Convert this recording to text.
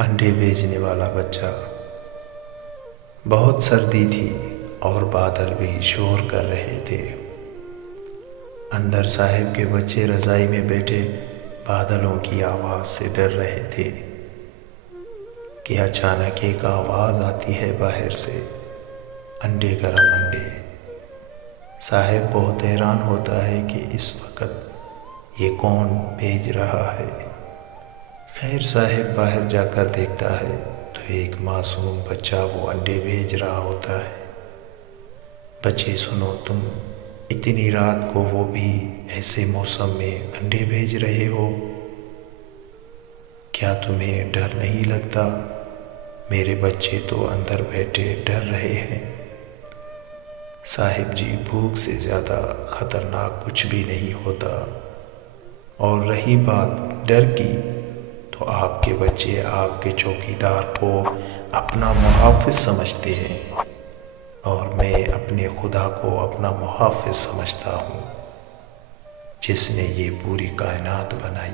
انڈے بیچنے والا بچہ۔ بہت سردی تھی اور بادل بھی شور کر رہے تھے۔ اندر صاحب کے بچے رضائی میں بیٹھے بادلوں کی آواز سے ڈر رہے تھے کہ اچانک ایک آواز آتی ہے باہر سے، انڈے گرم انڈے۔ صاحب بہت حیران ہوتا ہے کہ اس وقت یہ کون بھیج رہا ہے۔ خیر صاحب باہر جا کر دیکھتا ہے تو ایک معصوم بچہ وہ انڈے بھیج رہا ہوتا ہے۔ بچے سنو، تم اتنی رات کو وہ بھی ایسے موسم میں انڈے بھیج رہے ہو؟ کیا تمہیں ڈر نہیں لگتا؟ میرے بچے تو اندر بیٹھے ڈر رہے ہیں۔ صاحب جی، بھوک سے زیادہ خطرناک کچھ بھی نہیں ہوتا، اور رہی بات ڈر کی تو آپ کے بچے آپ کے چوکیدار کو اپنا محافظ سمجھتے ہیں، اور میں اپنے خدا کو اپنا محافظ سمجھتا ہوں جس نے یہ پوری کائنات بنائی۔